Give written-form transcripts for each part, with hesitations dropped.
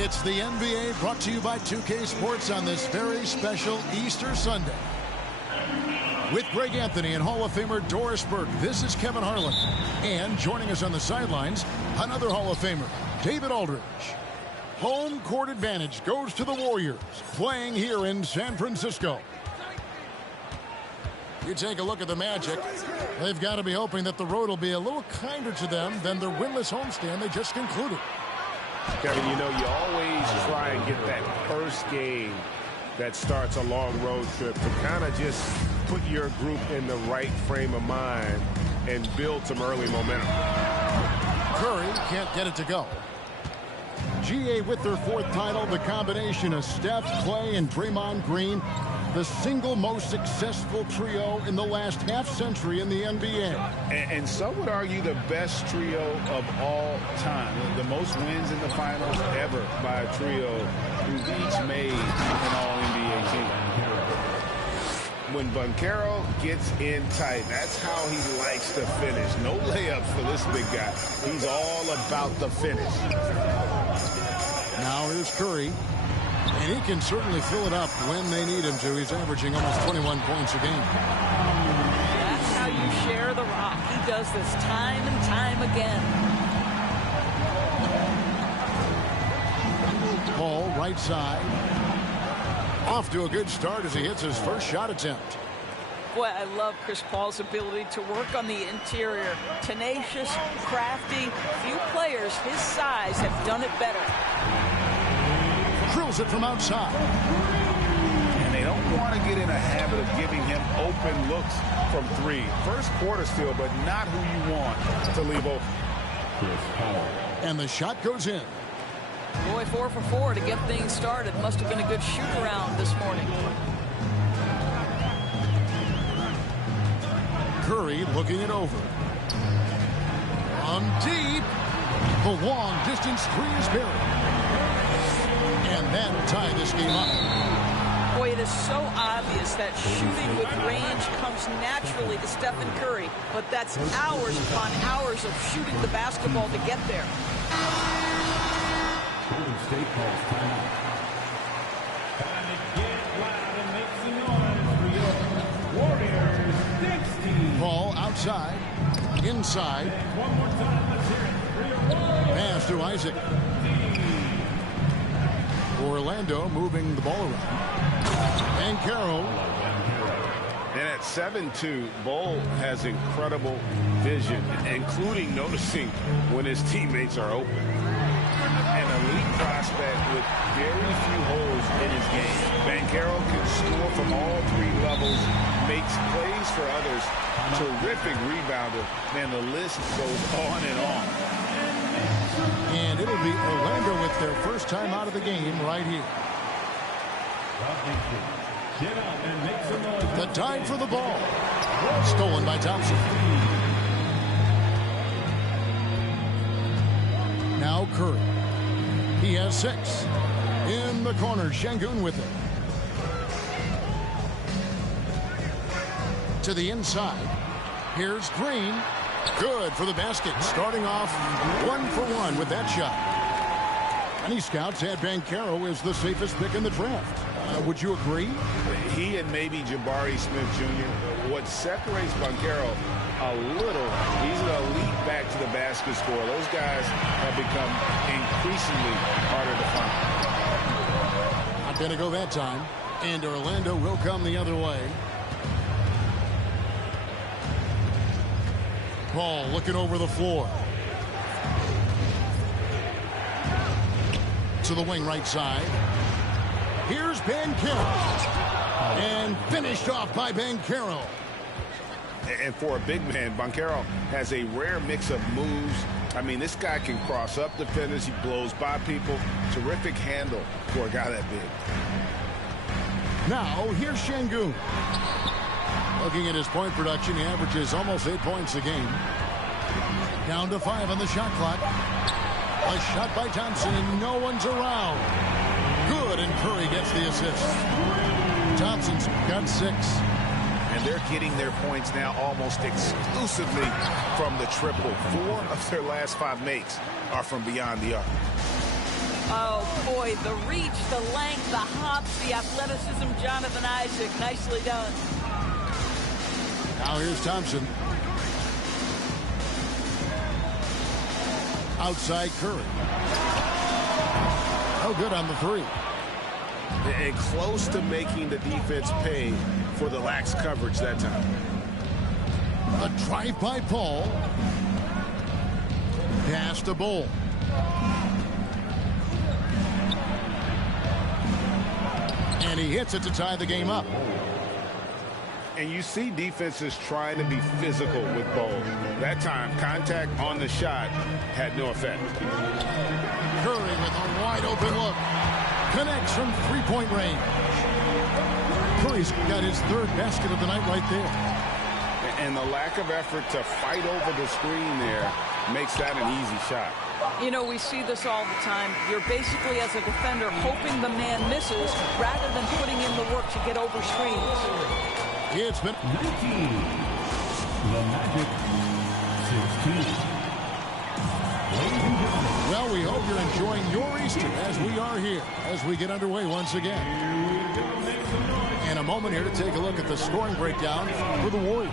It's the NBA brought to you by 2K Sports on this very special Easter Sunday. With Greg Anthony and Hall of Famer Doris Burke, this is Kevin Harlan. And joining us on the sidelines, another Hall of Famer, David Aldridge. Home court advantage goes to the Warriors, playing here in San Francisco. You take a look at the Magic. They've got to be hoping that the road will be a little kinder to them than their winless homestand they just concluded. Kevin, you know, you always try and get that first game that starts a long road trip to kind of just put your group in the right frame of mind and build some early momentum. Curry can't get it to go. GA with their fourth title, the combination of Steph, Clay, and Draymond Green, the single most successful trio in the last half-century in the NBA. And some would argue the best trio of all time. The most wins in the finals ever by a trio who've each made an All-NBA team. When Banchero gets in tight, that's how he likes to finish. No layups for this big guy. He's all about the finish. Now here's Curry. And he can certainly fill it up when they need him to. He's averaging almost 21 points a game. That's how you share the rock. He does this time and time again. Paul, right side. Off to a good start as he hits his first shot attempt. Boy, I love Chris Paul's ability to work on the interior. Tenacious, crafty. Few players his size have done it better. Drills it from outside. And they don't want to get in a habit of giving him open looks from three. First quarter still, but not who you want to leave open. And the shot goes in. Boy, 4 for 4 to get things started. Must have been a good shoot-around this morning. Curry looking it over. On deep. The long-distance three is buried. And that'll tie this game up. Boy, it is so obvious that shooting with range comes naturally to Stephen Curry, but that's hours upon hours of shooting the basketball to get there. Ball outside, inside. Pass to Isaac. Orlando moving the ball around. And Carroll. And at 7'2", Bol has incredible vision, including noticing when his teammates are open. An elite prospect with very few holes in his game. Banchero can score from all three levels, makes plays for others, terrific rebounder, and the list goes on and on. And it'll be Orlando with their first time out of the game right here. The dive for the ball. Stolen by Thompson. Now Curry. He has 6. In the corner, Şengün with it. To the inside. Here's Green. Good for the basket. Starting off 1 for 1 with that shot. Many scouts had Banchero as the safest pick in the draft. Would you agree? He and maybe Jabari Smith Jr. What separates Banchero a little, he's an elite back to the basket scorer. Those guys have become increasingly harder to find. Not going to go that time. And Orlando will come the other way. Paul looking over the floor. To the wing right side. Here's Banchero. And finished off by Banchero. And for a big man, Banchero has a rare mix of moves. I mean, this guy can cross up defenders. He blows by people. Terrific handle for a guy that big. Now, here's Şengün. Looking at his point production, he averages almost 8 points a game. Down to 5 on the shot clock. A shot by Thompson, and no one's around. Good, and Curry gets the assist. Thompson's got 6. And they're getting their points now almost exclusively from the triple. 4 of their last 5 makes are from beyond the arc. Oh, boy, the reach, the length, the hops, the athleticism, Jonathan Isaac. Nicely done. Now here's Thompson. Outside Curry. No good on the three. And close to making the defense pay for the lax coverage that time. A drive by Paul. Pass to Bull. And he hits it to tie the game up. And you see defenses trying to be physical with Bull. That time, contact on the shot had no effect. Curry with a wide open look. Connects from three-point range. Curry's got his third basket of the night right there. And the lack of effort to fight over the screen there makes that an easy shot. You know, we see this all the time. You're basically, as a defender, hoping the man misses rather than putting in the work to get over screens. It's been 19. The Magic 16. Well, we hope you're enjoying your Easter as we are here as we get underway once again. In a moment here to take a look at the scoring breakdown for the Warriors.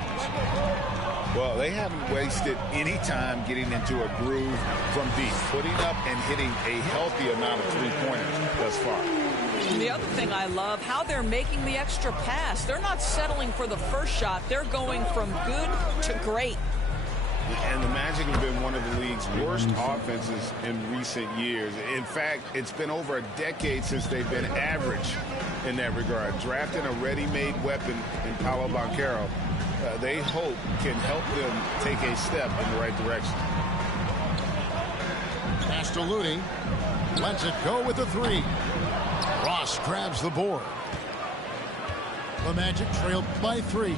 Well, they haven't wasted any time getting into a groove from deep, putting up and hitting a healthy amount of three-pointers thus far. And the other thing I love, how they're making the extra pass. They're not settling for the first shot. They're going from good to great. And the Magic have been one of the league's worst offenses in recent years. In fact, it's been over a decade since they've been average in that regard. Drafting a ready-made weapon in Paolo Banchero, they hope can help them take a step in the right direction. Pass to Looney. Lets it go with the three. Ross grabs the board. The Magic trailed by 3.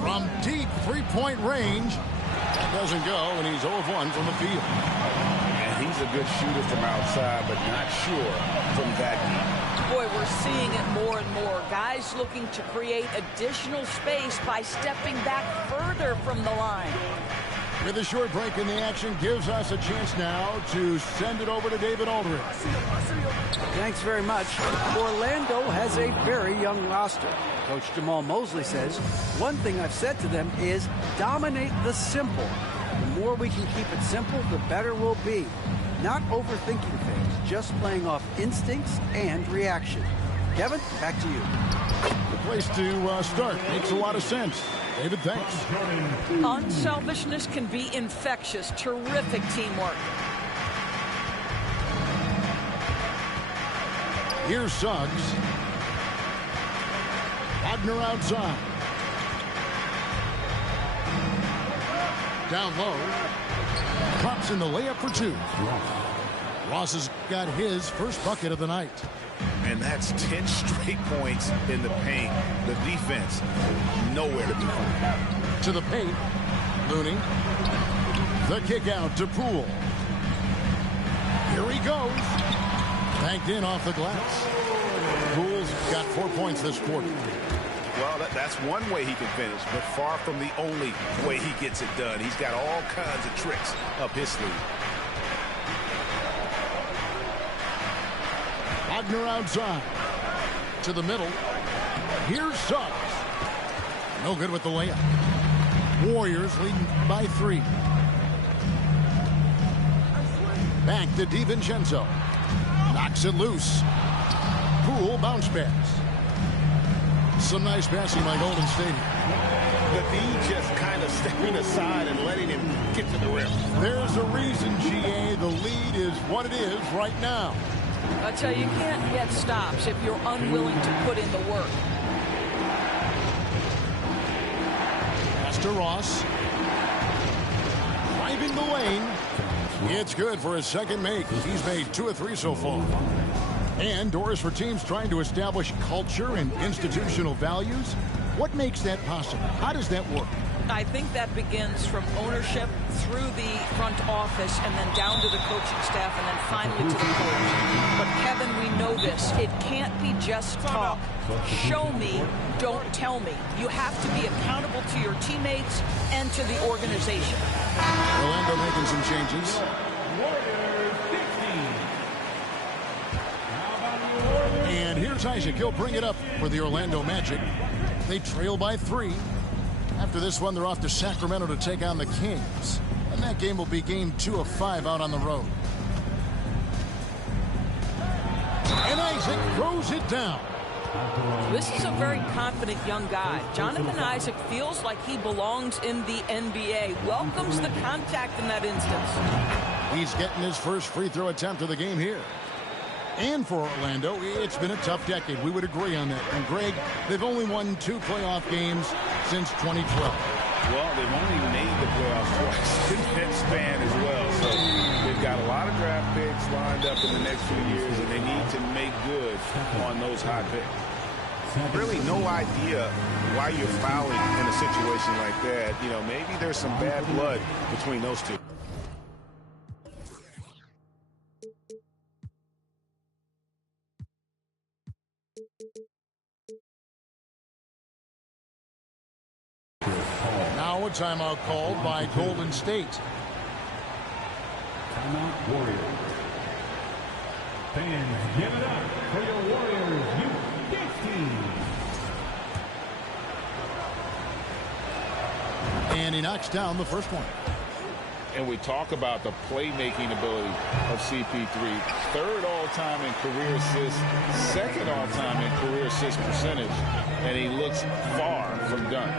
From deep three-point range. That doesn't go, and he's 0 of 1 from the field. And he's a good shooter from outside, but not sure from that deep. Boy, we're seeing it more and more. Guys looking to create additional space by stepping back further from the line. With a short break in the action, gives us a chance now to send it over to David Aldridge. Thanks very much. Orlando has a very young roster. Coach Jamal Mosley says, one thing I've said to them is dominate the simple. The more we can keep it simple, the better we'll be. Not overthinking things, just playing off instincts and reaction. Kevin, back to you. The place to start. Makes a lot of sense. David, thanks. Unselfishness can be infectious. Terrific teamwork. Here's Suggs. Wagner outside. Down low. Drops in the layup for 2. Ross has got his first bucket of the night. And that's 10 straight points in the paint. The defense, nowhere to be found. To the paint. Looney. The kick out to Poole. Here he goes. Banked in off the glass. Poole's got 4 points this quarter. Well, that's one way he can finish, but far from the only way he gets it done. He's got all kinds of tricks up his sleeve. Wagner outside. To the middle. Here's Suggs. No good with the layup. Warriors leading by 3. Back to DiVincenzo. Knocks it loose. Poole bounce pass. Some nice passing by Golden State. The D just kind of stepping aside and letting him get to the rim. There's a reason, GA. The lead is what it is right now. I tell you, you can't get stops if you're unwilling to put in the work. Pass to Ross. Driving the lane. It's good for his second make. He's made 2 of 3 so far. And doors for teams trying to establish culture and institutional values. What makes that possible? How does that work? I think that begins from ownership through the front office and then down to the coaching staff and then finally to the coach. But Kevin, we know this. It can't be just talk. Show me, don't tell me. You have to be accountable to your teammates and to the organization. Orlando making some changes. Isaac. He'll bring it up for the Orlando Magic. They trail by 3. After this one, they're off to Sacramento to take on the Kings. And that game will be game 2 of 5 out on the road. And Isaac throws it down. This is a very confident young guy. Jonathan Isaac feels like he belongs in the NBA. Welcomes the contact in that instance. He's getting his first free throw attempt of the game here. And for Orlando, it's been a tough decade. We would agree on that. And Greg, they've only won 2 playoff games since 2012. Well, they've only made the playoffs twice in that span as well. So they've got a lot of draft picks lined up in the next few years, and they need to make good on those high picks. Really no idea why you're fouling in a situation like that. You know, maybe there's some bad blood between those two. Now a timeout called by Golden State. Timeout Warriors. Fans, give it up for your Warriors Youth Games team. And he knocks down the first one. And we talk about the playmaking ability of CP3. 3rd all-time in career assists, 2nd all-time in career assist percentage, and he looks far from done.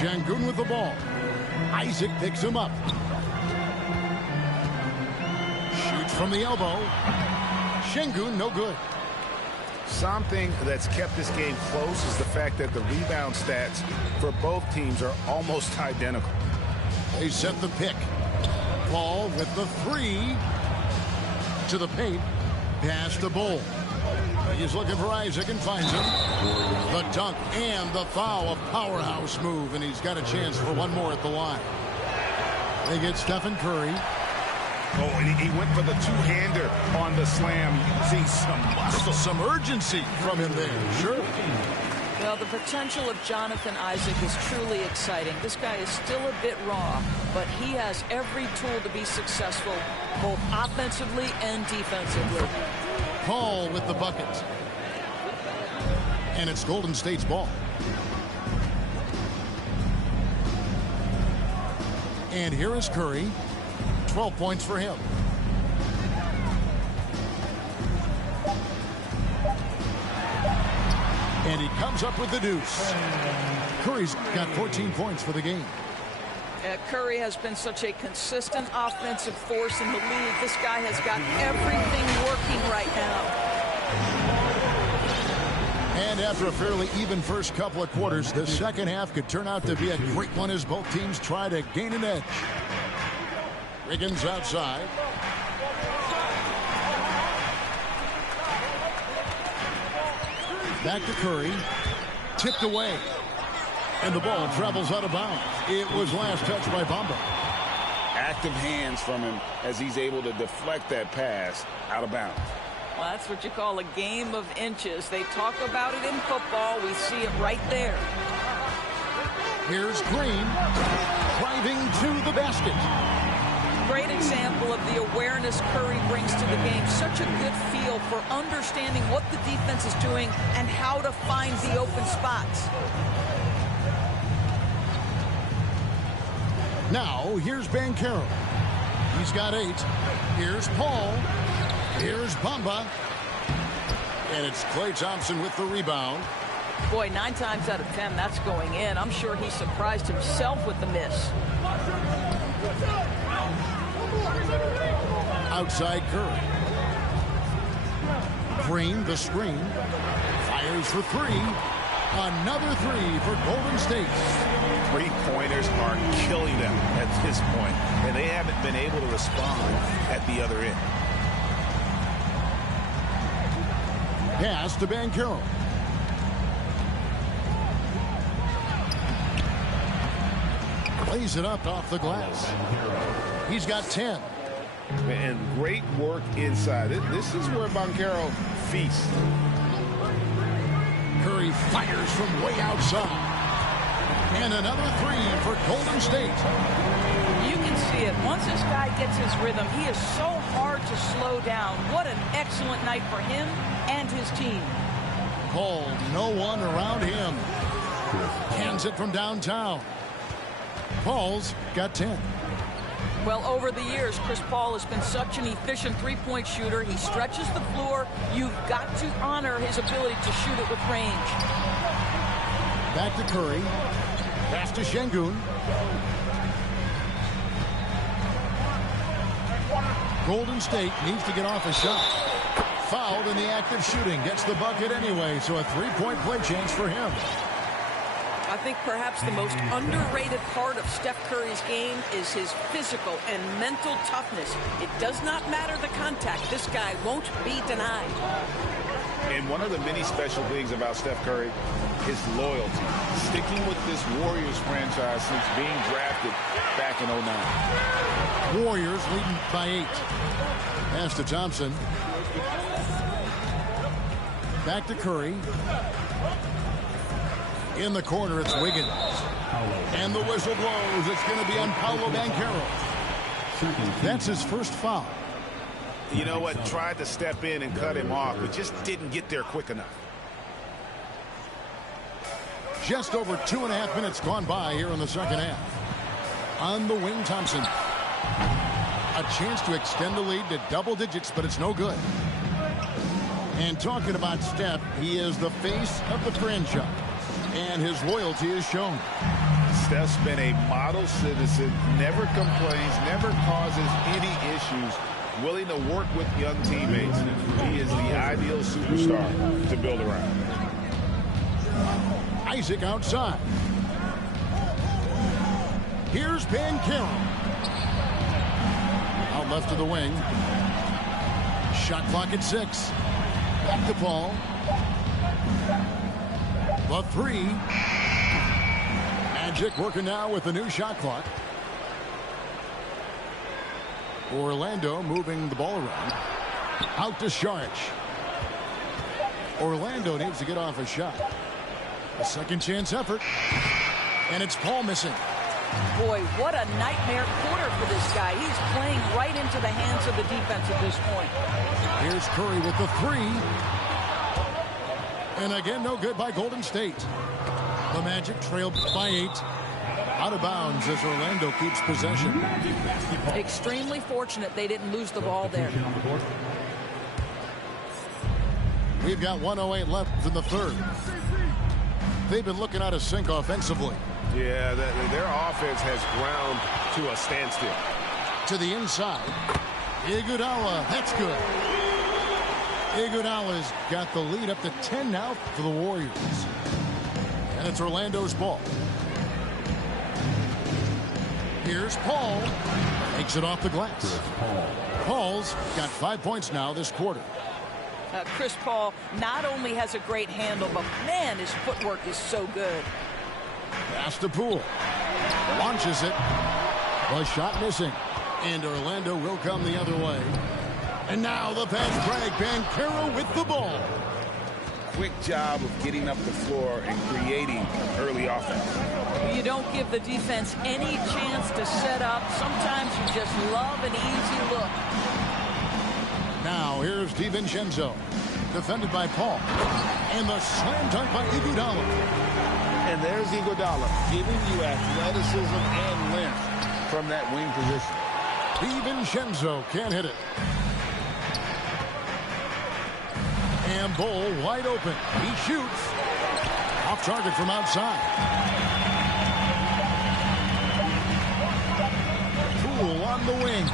Şengün with the ball. Isaac picks him up. Shoots from the elbow. Şengün no good. Something that's kept this game close is the fact that the rebound stats for both teams are almost identical. They set the pick. Ball with the 3 to the paint. Pass to Bull. He's looking for Isaac and finds him. The dunk and the foul. A powerhouse move, and he's got a chance for one more at the line. They get Stephen Curry. Oh, and he went for the two-hander on the slam, using some muscle. Some urgency from him there. Sure. Well, the potential of Jonathan Isaac is truly exciting. This guy is still a bit raw, but he has every tool to be successful, both offensively and defensively. Paul with the bucket. And it's Golden State's ball. And here is Curry. 12 points for him. And he comes up with the deuce. Curry's got 14 points for the game. Curry has been such a consistent offensive force in the league. This guy has got everything working right now. And after a fairly even first couple of quarters, the second half could turn out to be a great one as both teams try to gain an edge. Wiggins outside. Back to Curry. Tipped away. And the ball travels out of bounds. It was last touched by Bamba. Active hands from him as he's able to deflect that pass out of bounds. Well, that's what you call a game of inches. They talk about it in football. We see it right there. Here's Green driving to the basket. Great example of the awareness Curry brings to the game. Such a good feel for understanding what the defense is doing and how to find the open spots. Now, here's Banchero. He's got 8. Here's Paul. Here's Bamba. And it's Klay Thompson with the rebound. Boy, 9 times out of 10, that's going in. I'm sure he surprised himself with the miss. Outside Curry. Green, the screen. Fires for 3. Another 3 for Golden State. 3-pointers are killing them at this point, and they haven't been able to respond at the other end. Pass to Banchero. Plays it up off the glass. He's got 10. And great work inside. This is where Banchero feasts. Curry fires from way outside. And another three for Golden State. You can see it. Once this guy gets his rhythm, he is so hard to slow down. What an excellent night for him and his team. Paul, no one around him. Cans it from downtown. Paul's got 10. Well, over the years, Chris Paul has been such an efficient three-point shooter. He stretches the floor. You've got to honor his ability to shoot it with range. Back to Curry. Pass to Şengün. Golden State needs to get off a shot. Fouled in the act of shooting. Gets the bucket anyway, so a three-point play chance for him. I think perhaps the most underrated part of Steph Curry's game is his physical and mental toughness. It does not matter the contact. This guy won't be denied. And one of the many special things about Steph Curry, his loyalty. Sticking with this Warriors franchise since being drafted back in 09. Warriors leading by 8. Pass to Thompson. Back to Curry. In the corner, it's Wiggins. And the whistle blows. It's going to be on Paolo Banchero. That's his first foul. You know what? Tried to step in and cut him off, but just didn't get there quick enough. Just over 2.5 minutes gone by here in the second half. On the wing, Thompson. A chance to extend the lead to double digits, but it's no good. And talking about Steph, he is the face of the franchise. And his loyalty is shown. Steph's been a model citizen, never complains, never causes any issues, willing to work with young teammates. He is the ideal superstar to build around. Isaac outside. Here's Banchero. Out left to the wing. Shot clock at 6. Back to Paul. The three. Magic working now with the new shot clock. Orlando moving the ball around. Out to Saric. Orlando needs to get off a shot. A second chance effort. And it's Paul missing. Boy, what a nightmare quarter for this guy. He's playing right into the hands of the defense at this point. Here's Curry with the three. And again, no good by Golden State. The Magic trailed by 8. Out of bounds as Orlando keeps possession. Extremely fortunate they didn't lose the ball there. We've got 1:08 left in the third. They've been looking out of sync offensively. Yeah, their offense has ground to a standstill. To the inside. Iguodala, that's good. Iguodala's got the lead up to 10 now for the Warriors. And it's Orlando's ball. Here's Paul. Takes it off the glass. Paul's got 5 points now this quarter. Chris Paul not only has a great handle, but man, his footwork is so good. Pass to Poole. Launches it. A shot missing. And Orlando will come the other way. And now the pass break. Banchero with the ball. Quick job of getting up the floor and creating early offense. You don't give the defense any chance to set up. Sometimes you just love an easy look. Now here's DiVincenzo. Defended by Paul. And the slam dunk by Iguodala. And there's Iguodala giving you athleticism and length from that wing position. DiVincenzo can't hit it. And Bull wide open. He shoots. Off target from outside. Poole on the wing.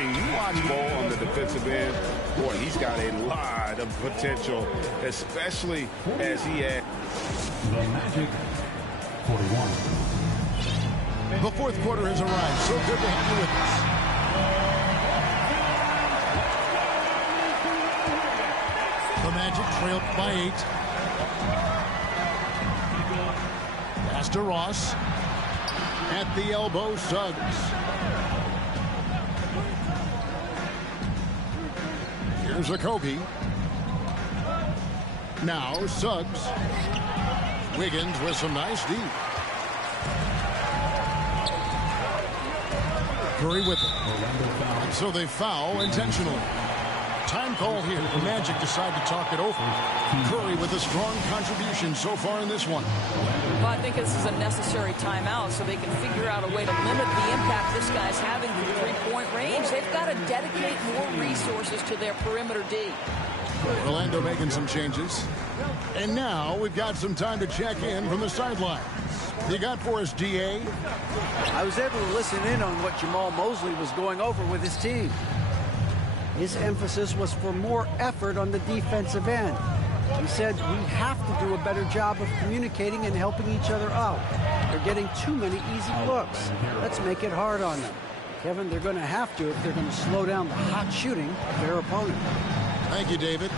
And you watch Bull on the defensive end, boy, he's got a lot of potential, especially as he had. The Magic, 41. The fourth quarter has arrived. So good to have you with us. The Magic trailed by 8. Pass to Ross. At the elbow, Suggs. Here's Okogie. Now Suggs. Wiggins with some nice D. Curry with it. And so they foul intentionally. Time call here. The Magic decide to talk it over. Curry with a strong contribution so far in this one. Well, I think this is a necessary timeout so they can figure out a way to limit the impact this guy's having from three-point range. They've got to dedicate more resources to their perimeter D. Orlando making some changes. And now we've got some time to check in from the sideline. You got for us, DA? I was able to listen in on what Jamal Mosley was going over with his team. His emphasis was for more effort on the defensive end. He said we have to do a better job of communicating and helping each other out. They're getting too many easy looks. Let's make it hard on them. Kevin, they're going to have to if they're going to slow down the hot shooting of their opponent. Thank you, David.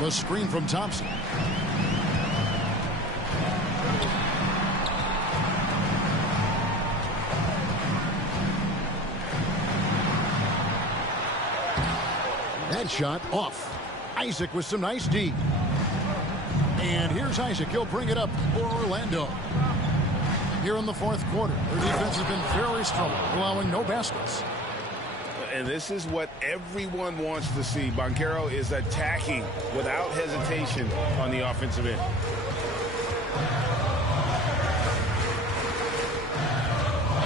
The screen from Thompson. That shot off. Isaac with some nice D. And here's Isaac. He'll bring it up for Orlando. Here in the fourth quarter, their defense has been very strong, allowing no baskets. And this is what everyone wants to see. Banchero is attacking without hesitation on the offensive end.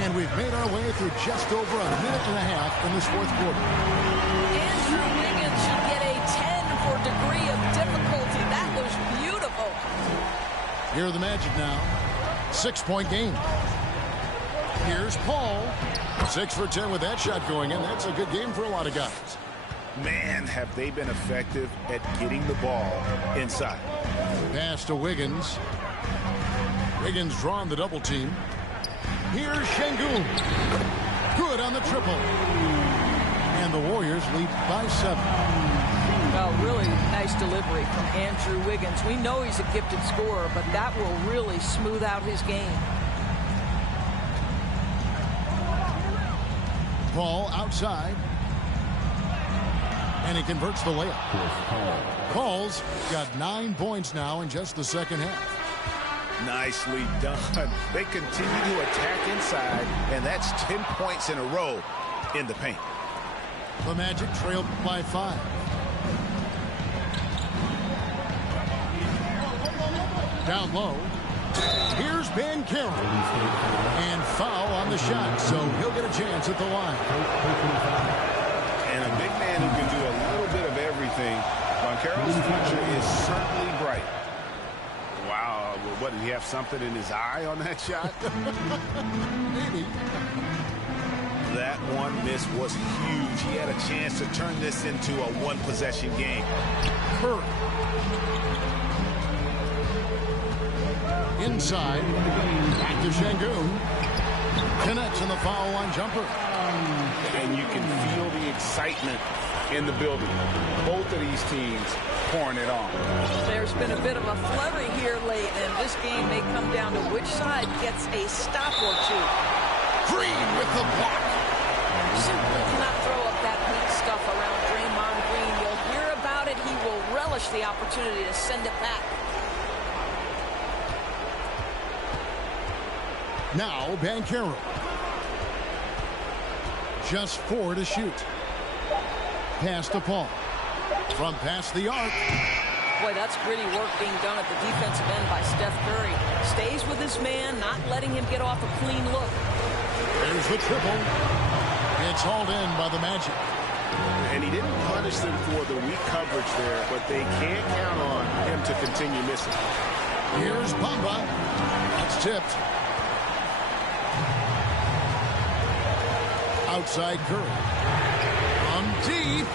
And we've made our way through just over a minute and a half in this fourth quarter. Andrew Wiggins should get a 10 for degree of difficulty. That was beautiful. Here are the Magic now. 6-point game. Here's Paul. 6 for 10 with that shot going in. That's a good game for a lot of guys. Man, have they been effective at getting the ball inside. Pass to Wiggins. Wiggins drawing the double team. Here's Şengün. Good on the triple. And the Warriors lead by 7. Well, really nice delivery from Andrew Wiggins. We know he's a gifted scorer, but that will really smooth out his game. Paul outside. And he converts the layup. Paul's got 9 points now in just the second half. Nicely done. They continue to attack inside, and that's 10 points in a row in the paint. The Magic trailed by 5. Down low. Here's Banchero. And foul on the shot, so he'll get a chance at the line. And a big man who can do a little bit of everything. Banchero's future is certainly bright. Wow, what, did he have something in his eye on that shot? Maybe. That one miss was huge. He had a chance to turn this into a one-possession game. Curry. Inside. Back to Şengün. Connects in the foul line jumper. And you can feel the excitement in the building. Both of these teams pouring it on. There's been a bit of a flurry here late, and this game may come down to which side gets a stop or two. Green with the block. Simply cannot throw up that weak stuff around Draymond Green. You'll hear about it. He will relish the opportunity to send it back. Now Banchero. Just 4 to shoot. Pass to Paul. From past the arc. Boy, that's gritty work being done at the defensive end by Steph Curry. Stays with his man, not letting him get off a clean look. There's the triple. It's hauled in by the Magic. And he didn't punish them for the weak coverage there, but they can't count on him to continue missing. Here's Bamba. That's tipped. Outside Curry. From deep.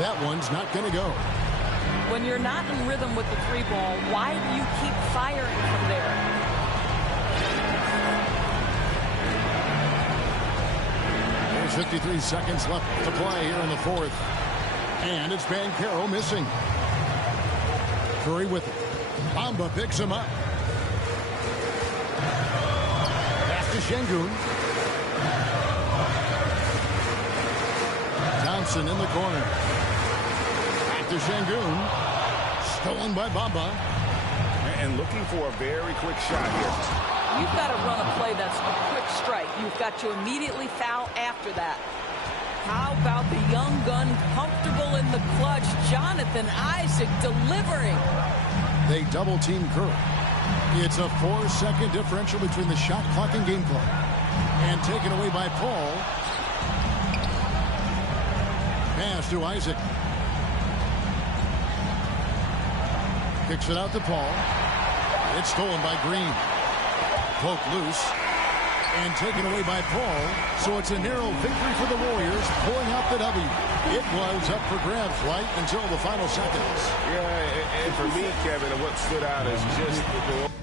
That one's not going to go. When you're not in rhythm with the 3-ball, why do you keep firing from there? There's 53 seconds left to play here in the fourth. And it's Banchero missing. Curry with it. Bamba picks him up. Pass to Şengün. Thompson in the corner. Back to Şengün. Stolen by Bamba. and looking for a very quick shot here. You've got to run a play that's a quick strike. You've got to immediately foul after that. How about the young gun comfortable in the clutch? Jonathan Isaac delivering. They double team Curry. It's a 4-second differential between the shot clock and game clock. And taken away by Paul. Pass to Isaac. Kicks it out to Paul. It's stolen by Green. Poked loose. And taken away by Paul. So it's a narrow victory for the Warriors, pulling out the W. It was up for grabs right until the final seconds. Yeah, and for me, Kevin, what stood out is just the